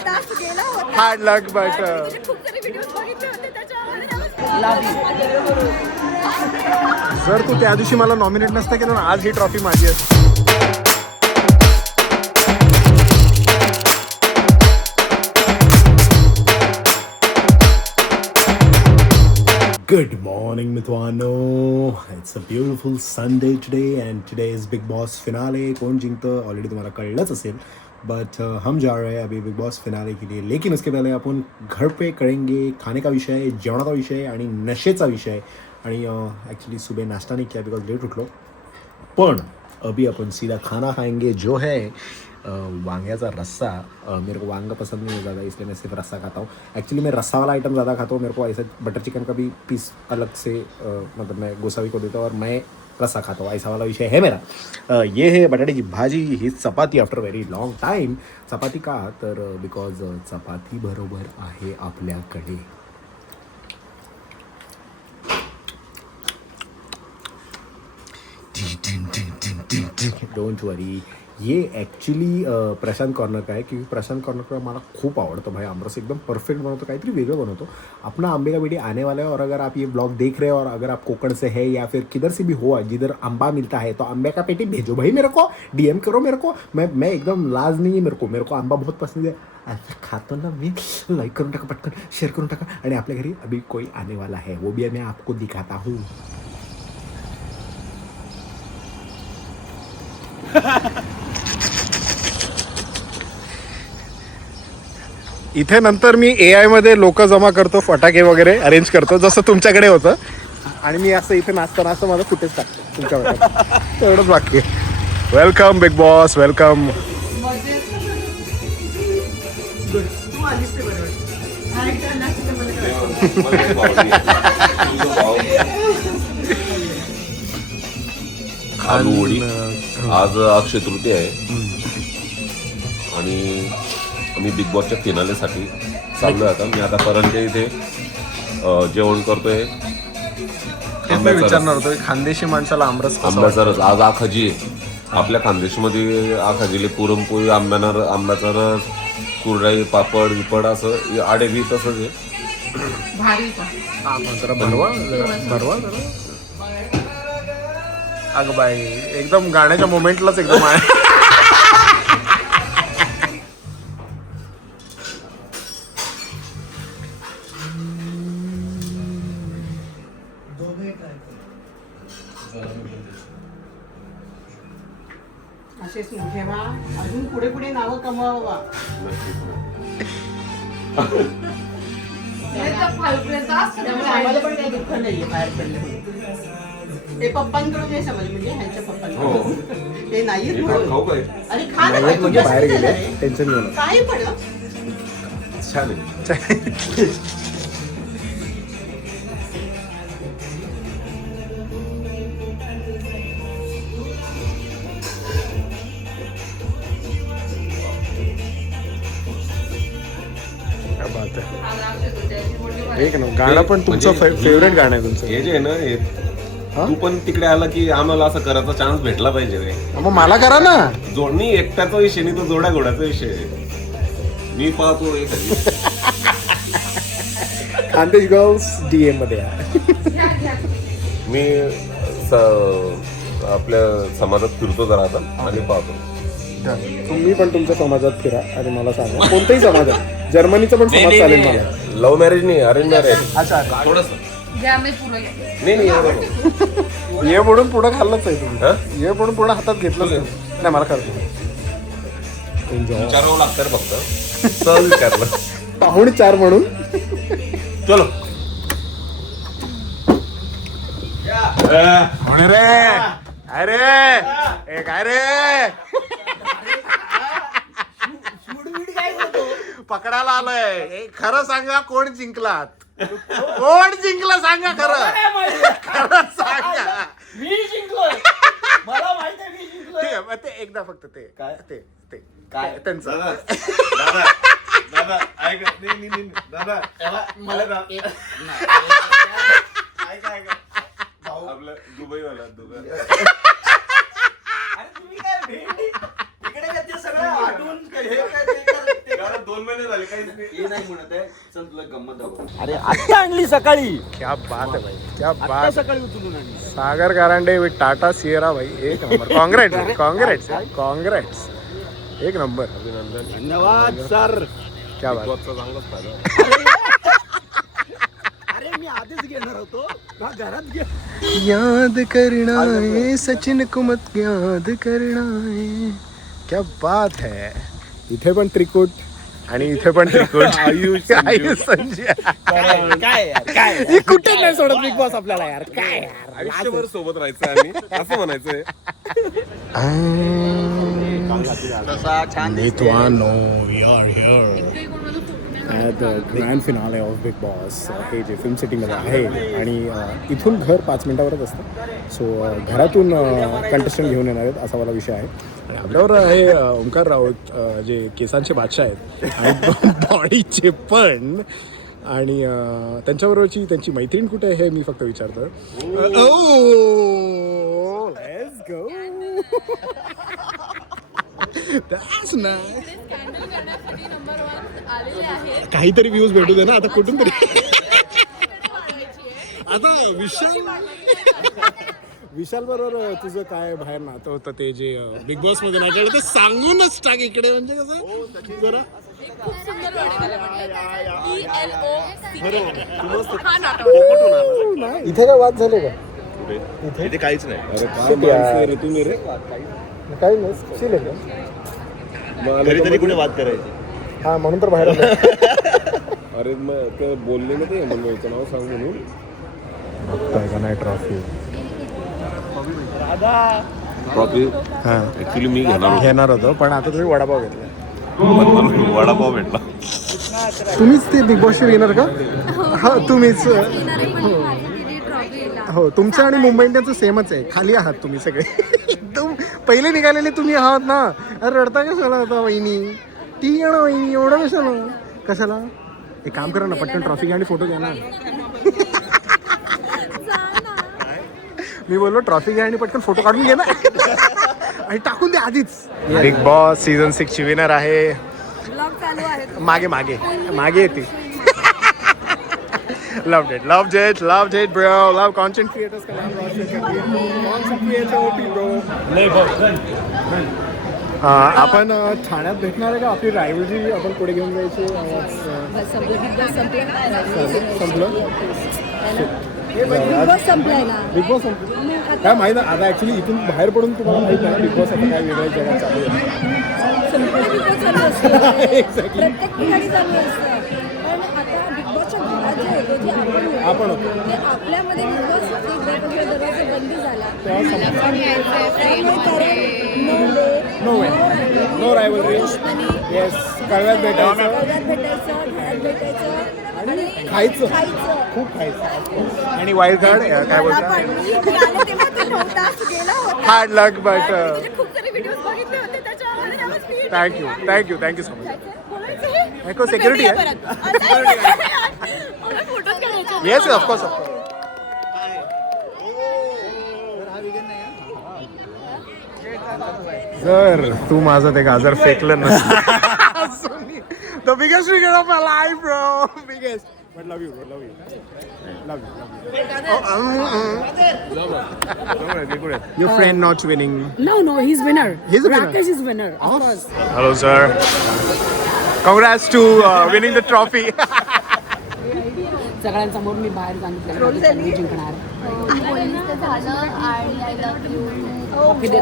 Hard luck but जर तू त्या दिवशी मला नॉमिनेट नसतं केलं ना, आज ही ट्रॉफी माझी आहे. Good morning मित्रांनो, it's a beautiful Sunday today and today is Bigg Boss finale. कौन जिंकतं ऑलरेडी तुम्हाला कळलंच असेल, बट हम जा रहे हैं अभी बिग बॉस फिनाले के लिए. लेकिन उसके पहले अपन घर पे करेंगे खाने का विषय, जेवणाचा विषय आणि नशेचा विषय. आणि ॲक्च्युली सुबह नाश्ता नहीं किया बिकॉज लेट उठलो, पण अभी अपन सीधा खाना खाएंगे जो है वांग्याचा रस्सा. मेरे को वांगा पसंद नहीं है ज़्यादा, इसलिए मैं सिर्फ रस्सा खाता हूँ. एक्चुअली मैं रस्सा वाला आइटम ज़्यादा खाता हूँ. मेरे को ऐसा बटर चिकन का भी पीस अलग से मतलब मैं गोसावी को देता हूँ और मैं रस्सा खाता हूँ, ऐसा वाला विषय है मेरा. ये है बटाट्याची भाजी, ही चपाती आफ्टर व्हेरी लॉंग टाईम. चपाती का तर बिकॉज चपाती बरोबर आहे आपल्याकडे डोंट वरी. ये एक्चुअली प्रशांत कॉर्नर का है, क्योंकि प्रशांत कॉर्नर का मला खूप आवडतं भाई. आमरस एकदम परफेक्ट बनवतो, काहीतरी वेगळं बनवतो. अपना आंबे का वीडियो आने वाला है और अगर आप ये ब्लॉग देख रहे हो और अगर आप कोकण से है या फिर किधर से भी हो जिधर आंबा मिलता है तो आंबे का पेटी भेजो भाई मेरे को, डीएम करो मेरे को. मैं एकदम लाज नहीं है मेरे को आंबा बहुत पसंद है. ऐसा खातो ना मी, लाइक करून टाका, पटकन शेअर करून टाका. आणि आपल्या घरी अभी कोई आने वाला है, वो भी मैं आपको दिखाता हूँ. इथे नंतर मी AI मध्ये लोक जमा करतो, फटाके वगैरे अरेंज करतो जसं तुमच्याकडे होतं. आणि मी असं इथे नाचता माझं फुटेज टाकतो तुमच्याकडे, एवढंच बाकी आहे. Welcome Bigg Boss, welcome. आलूवडी. आज अक्षय तृतीया आहे आणि आम्ही बिग बॉसच्या फिनालेसाठी चाललोय. आता मी आता परंजे इथे जेवण करतोय. विचारणार होतो, खानदेशी माणसाला आंब्याचा रस. आज आखाजी आहे आपल्या खानदेशमध्ये. आखाजीले पुरणपोळी, आंब्याचा रस, कुरडाई, पापड विपड असं आडेबी तसंच आहे. भरवा अगं बाई, एकदम गाण्याच्या मोमेंटलाच एकदम आहे. असेच ठेवा, अजून पुढे पुढे नावं कमवा. आम्हाला पण काही दुःख नाहीये बाहेर पडले. ते पप्पांकडून हे समज, म्हणजे ह्यांच्या पप्पांकडून ते नाही आणि म्हणजे बाहेर गेले, टेन्शन घेऊन काय पडलं. छान आहे. एक ना गाणं पण तुमचं फेवरेट गाणं आहे तुमचं. हे जे आहे ना, हे तू पण तिकडे आला की आम्हाला असं करायचा चान्स भेटला पाहिजे रे. मग मला करा ना. जोडणी एकट्याचा विषय नाही, तो जोड्या घोड्याचा विषय आहे. मी पाहतो एखादी खानदेश गर्ल्स DM मध्ये मी आपल्या समाजात फिरतो जरा आता आणि पाहतो. तुम्ही पण तुमच्या समाजात फिरा आणि मला सांगा, कोणत्याही समाजात. जर्मनीचा पण समाज चालेल मला. लव्ह मॅरेज नाही, अरेंज मॅरेज. अच्छा, थोडस नाही ये म्हणून पुढं खाल्लंच आहे तुम्ही. ये म्हणून पुढं हातात घेतलंच नाही. मला करतो विचारावं लागतं फक्त, सहज विचारलं. पाहुणे 4 म्हणून चलो रे. अरे काय रे, पकडायला आलोय. खरं सांगा, कोण जिंकलात? कोण जिंकला सांगा, खरं सांगा. मी जिंकलोय, मला माहिती आहे मी जिंकलोय. ते एकदा फक्त ते काय? ते काय त्यांचं दादा ऐक नाही दादा मला ऐक भाऊ आपलं दुबईवाला दुबई. अरे तुम्ही काय भेंडी इकडे काय ते सगळं आठवून हे काय ते 2 महिने झाले काहीच नाही. हे नाही म्हणत आहे, चल तुला गंमत दाखव. अरे आत्ता आणली सकाळी, क्या बात है भाई, क्या आत्ता बात. सकाळी उचलून आणली. सागर कारंडे विथ टाटा सिएरा भाई, एक नंबर. कॉन्ग्रेट्स कॉन्ग्रेट्स कॉन्ग्रेट्स, एक नंबर. अभिनंदन. धन्यवाद सर. क्या बात. बॉसचा चांगलाच फायदा. अरे मी आधीच घेणार होतो का घरात घे. याद करना है सचिन को मत याद करना है, क्या बात है. इथे पण त्रिकूट आणि इथे पण त्रिकूट. आयुष संजय काय यार, काय ही कुठे नाही सोडत बिग बॉस आपल्याला यार. काय यार, आयुष्यभर सोबत राहायचं आम्ही असं म्हणायचंय. तसा छान मित्रांनो, we are here at the grand finale of Big Boss. हे जे फिल्म सिटीमध्ये आहे आणि इथून घर 5 मिनिटावरच असतं. सो घरातून कंटेस्टंट घेऊन येणार आहेत असा मला विषय आहे. आणि आपल्यावर आहे ओंकार राऊत, जे केसांचे बादशाह आहेत आणि बॉडीचे पण. आणि त्यांच्याबरोबरची त्यांची मैत्रीण कुठे आहे हे मी फक्त विचारतो. Let's go. That's nice. काहीतरी व्ह्यूज भेटू दे ना आता कुठून तरी. आता विशाल बरोबर तुझं काय बाहेर नातं होतं ते जे बिग बॉस मध्ये नाही कळलं ते सांगूनच टाक इकडे. म्हणजे कसं जरा इथे काय वाद झाले का? इथे काहीच नाही. अरे काय माणसं रे तुम्ही रे. काही नाही शिले का? तरी कुठे वाद करायचे. हा म्हणून तर बाहेर आलो. अरे मग ते बोलले ना ते मंडळीचं नाव सांग म्हणून. बघताय का नाही ट्रॉफी? ट्रॉफी हां ऍक्च्युली मी घेणार होतो पण आता तुम्ही वडापाव घेतला. वडापाव भेटला. तुम्हीच ते बिग बॉसचे विनर का? हा तुम्हीच. हो तुमचं आणि मुंबई इंडियन्सचं सेमच आहे. खाली आहात तुम्ही सगळे. एकदम पहिले निघालेले तुम्ही आहात ना. अरे रडता कशाला होता वहिनी? ठीक आहे ना वहिनी, एवढं कशाला एक काम करा ना, पटकन ट्रॉफी घ्या आणि फोटो घ्या ना. मी बोललो ट्रॉफी घ्या आणि पटकन फोटो काढून घे ना आणि टाकून दे आधीच. बिग बॉस सीझन 6 ची विनर आहे. मागे मागे मागे येते. Loved it, loved it, bro. Love content creators का नाम रोशन कर दिया. Content creator OP, bro. आपण ठाण्यात भेटणार आहे का? आपली रायव्हलरी आपण पुढे घेऊन जायची. संपलं बिग बॉस काय माहिती ना आता. ऍक्च्युली इथून बाहेर पडून तुम्हाला माहित आहे बिग बॉस आता काय वेगळ्या जगात चालू आहे. प्रत्येक ठिकाणी चालू असतं. पण आता बिग बॉसच्या घरात जे होतो जे आपण होतो ते आपल्यामध्ये बिग बॉस एक दरवाजा बंदी झाला. No rivalry. येस, कळव्यात भेटायचं, घरात भेटायचं आणि खायचं खूप खायचं. आणि वाईल्ड कार्ड काय बोलतात. Hard luck but thank you so much. Security आहे. Yes of course. जर तू माझं ते गाजर फेकलं नसतं. The biggest cricket of my life, bro. Biggest. But love you, bro. Love you. Your friend not winning. No, he's winner. He's a winner. Rakesh is winner, of course. Hello, sir. Congrats to winning the trophy. सगळ्यांसमोर मी बाहेर सांगितलं मी जिंकणार.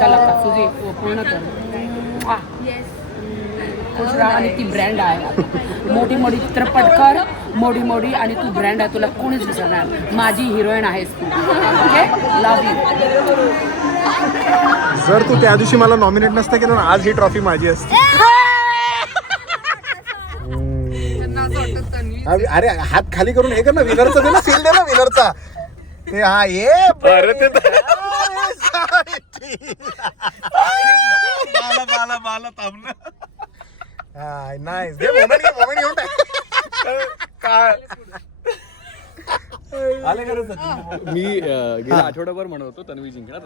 चला का तुझी पूर्ण कर. खुश राहा. आणि ती ब्रँड आहे. मोठी मोठी चित्रपट कर, मोडी आणि तू ब्रँड आहे. तुला कोणीच विसरणार. माझी हिरोईन आहेस तू. Okay, love you. जर तू त्या दिवशी मला नॉमिनेट नसतं केलं ना, आज ही ट्रॉफी माझी असते. अरे हात खाली करून हे कर ना, विनरचा दे ना, सील दे ना विनरचा. ते हा ये अरे ते मला थांबलं. नाईस. दे मोमेंट घेऊन टाक. आले का रे सचिन? मी गेल्या आठवड्याभर म्हणत होतो तन्वी जिंकणार,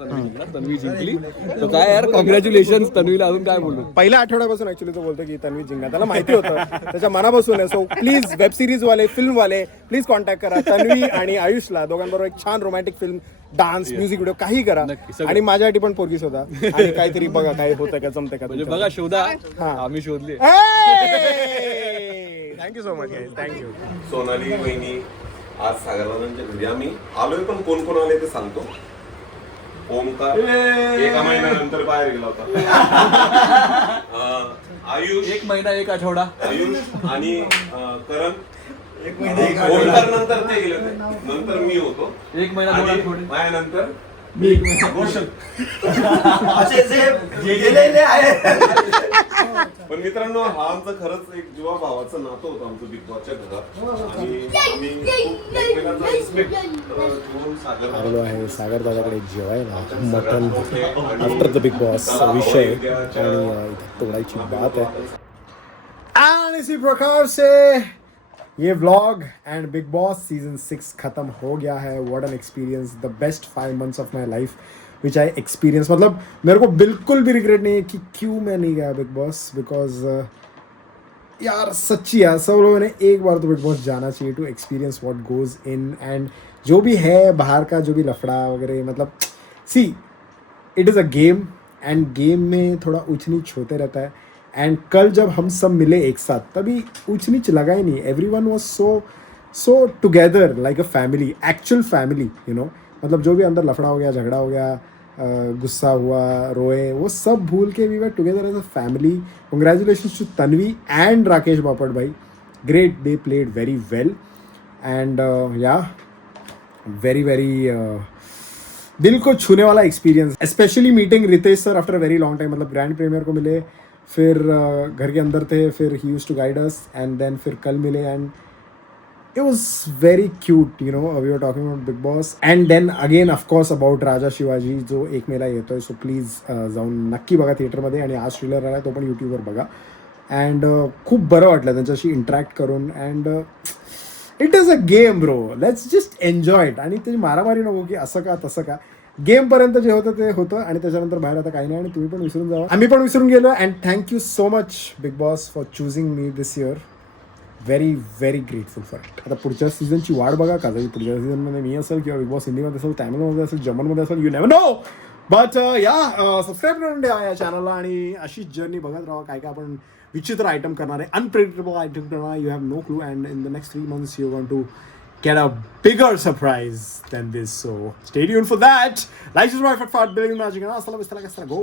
तन्वी जिंकली. तर काय यार, कॉंग्रॅच्युलेशन तन्वीला. अजून काय बोलू? पहिल्या आठवड्यापासून ऍक्च्युली तो बोलतो की तन्वी जिंकणार, त्याला माहिती होतं, त्याच्या मनापासून आहे. सो प्लीज वेब सिरीज वाले, फिल्म वाले, प्लीज कॉन्टॅक्ट करा तन्वी आणि आयुषला, दोघांबरोबर एक छान romantic film, dance, music video काही करा. नक्की, सगळं. आणि माझ्यासाठी पण पोरगीच होता आणि काहीतरी बघा काय होतं का, जमतं का म्हणजे बघा, शोधा. हा. आम्ही शोधले. Thank you so much, thank you. Sonali वहिनी आज सागरदादांच्या घरी आम्ही आलोय, पण कोण कोण आले ते सांगतो. ओमकार एका महिन्यानंतर बाहेर गेला होता. आयुष 1 महिना 1 आठवडा. आयुष आणि करण ओमकार नंतर ते गेले होते. नंतर मी होतो 1 महिना 2 आणि आठवडे. माझ्यानंतर असे जे गेलेले आहे. पण मित्रांनो, हा आमचं खरंच एक जीवा भावाचं नातं होतं आमचं बिग बॉसच्या घरात. आणि आम्ही खूप एकमेकांचा रिस्पेक्ट ठेवून आलेलो आहे सागर दादाकडे जेवायला mutton after the big boss विषय, आणि इथे तोडायची बात है. आणि इसी प्रकार से ये vlog end big boss season 6 खत्म हो गया है. What an experience, the best 5 months of my life which I experience. मतलब मेरे को बिल्कुल भी रिग्रेट नहीं है कि क्यों मैं नहीं गया बिग बॉस, बिकॉज यार सच्ची यार सब लोगों ने एक बार तो बिग बॉस जाना चाहिए to experience what goes in. And जो भी है बाहर का जो भी लफड़ा वगैरह, मतलब see it is a game, end game में थोड़ा ऊंच नीच होते रहता है. एंड कल जब हम सब मिले एक साथ, तभी ऊंच नीच लगा ही नहीं. Every one was so together like a family, actual family, you know. मतलब जो भी अंदर लफड़ा हो गया, झगड़ा हो गया, गुस्सा हुआ, रोए, वो सब भूल के we were together as a family. Congratulations to Tanvi and Rakesh Bapat भाई, great, they played very well. And या वेरी दिल को छूने वाला experience, especially meeting Riteish sir after very long time. मतलब ग्रैंड प्रीमियर को मिले, फिर घर के अंदर थे, फिर ही used to guide us, and then फिर कल मिले. And it was very cute, you know. We were talking about Big Boss, and then again of course about Raja Shivaji जो 1 मेला येतोय. सो प्लीज जाऊन नक्की बघा थिएटरमध्ये. आणि आज ट्रेलर आला तो पण यूट्यूबवर बघा. अँड खूप बरं वाटलं त्यांच्याशी इंटरॅक्ट करून. And it is a game bro, let's just enjoy it. आणि त्याची मारामारी नको की असं का तसं का. गेमपर्यंत जे होतं ते होतं, आणि त्याच्यानंतर बाहेर आता काही नाही. आणि तुम्ही पण विसरून जावा, आम्ही पण विसरून गेलो. And thank you so much big boss for चुझिंग me this year. Very grateful for it. आता पुढच्या सीझनची वाट बघा, का जरी पुढच्या सीझनमध्ये मी असेल, किंवा बिग बॉस हिंदीमध्ये असेल, तामिळमध्ये असेल, जर्मनमध्ये असेल, यू नेव्हर नो. बट या सबस्क्राईब करून द्या या चॅनलला, आणि अशीच जर्नी बघत राहा. काय काय आपण विचित्र आयटम करणार आहे, अनप्रेडिक्टेबल आयटम करणार आहे. You have no clue. And in the next 3 months you want to get a bigger surprise than this. So stay tuned for that. Like, subscribe, fat, building magic, and hasta la vista, go.